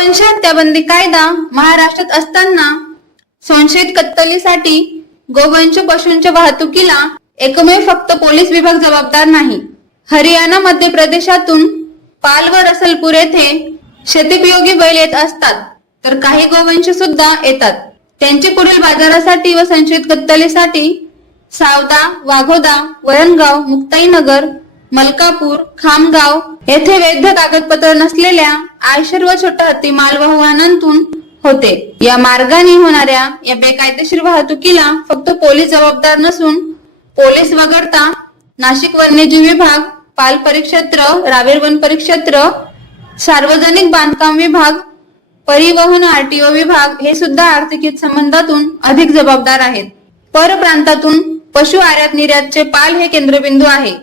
गोवंश हत्याबंदी कायदा महाराष्ट्रात असताना संशयित कत्तलीसाठी गोवंश पशूंच्या वाहतुकीला एकमेव फक्त पोलीस विभाग जबाबदार नाही. हरियाणा मध्य प्रदेशातून पाल व रसलपूर येथे शेतीपयोगी बैल येत असतात. तर काही गोवंश सुद्धा येतात. त्यांची पुढील बाजारासाठी व संशयित कत्तलीसाठी सावदा वाघोदा वरणगाव मुक्ताईनगर मलकापूर खामगाव येथे वैध कागदपत्र नसलेल्या आयशर व छोट्या हत्ती मालवाहू वाहनांतून होते. या मार्गाने होणाऱ्या या बेकायदेशीर वाहतुकीला फक्त पोलीस जबाबदार नसून पोलीस वगळता नाशिक वन्यजीव विभाग पाल परिक्षेत्र रावेर वन परिक्षेत्र सार्वजनिक बांधकाम विभाग परिवहन आरटीओ विभाग हे सुद्धा आर्थिक संबंधातून अधिक जबाबदार आहेत. परप्रांतातून पशु आयात निर्यातचे पाल हे केंद्रबिंदू आहे.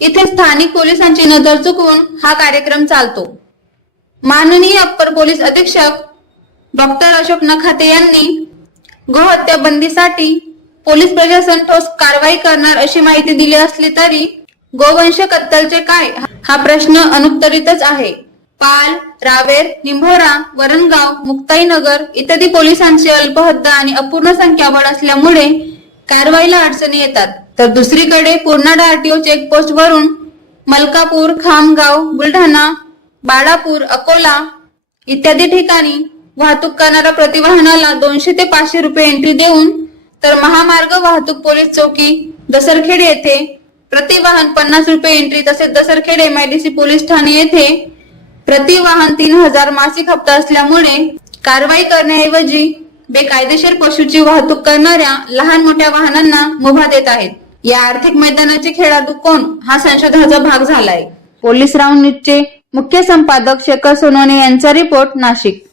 इथे स्थानिक पोलिसांची नजर चुकवून हा कार्यक्रम चालतो. माननीय अप्पर पोलीस अधीक्षक डॉक्टर अशोक नखाते यांनी गोहत्या बंदीसाठी पोलीस प्रशासन ठोस कारवाई करणार अशी माहिती दिली असली तरी गोवंश कत्तलचे काय हा प्रश्न अनुत्तरितच आहे. पाल रावेर निंभोरा वरणगाव मुक्ताईनगर इत्यादी पोलिसांची अल्पहद्द आणि अपूर्ण संख्याबळ असल्यामुळे कारवाईला अडचणी येतात. तर दुसरीकडे पूर्णाडा आरटीओ चेकपोस्ट वरून मलकापूर खामगाव बुलढाणा बाळापूर अकोला इत्यादी ठिकाणी वाहतूक करणाऱ्या प्रतिवाहनाला दोनशे ते पाचशे रुपये एंट्री देऊन तर महामार्ग वाहतूक पोलीस चौकी दसरखेड येथे प्रतिवाहन पन्नास रुपये एंट्री तसेच दसरखेड एमआयडीसी पोलीस ठाणे येथे प्रतिवाहन तीन हजार मासिक हप्ता असल्यामुळे कारवाई करण्याऐवजी बेकायदेशीर पशुची वाहतूक करणाऱ्या लहान मोठ्या वाहनांना मुभा देत आहेत. या आर्थिक मैदानाचे खेळाडू कोण? हा संशोधनाचा भाग झालाय. पोलीस राऊंड न्यूजचे मुख्य संपादक शेखर सोनवणे यांचा रिपोर्ट नाशिक.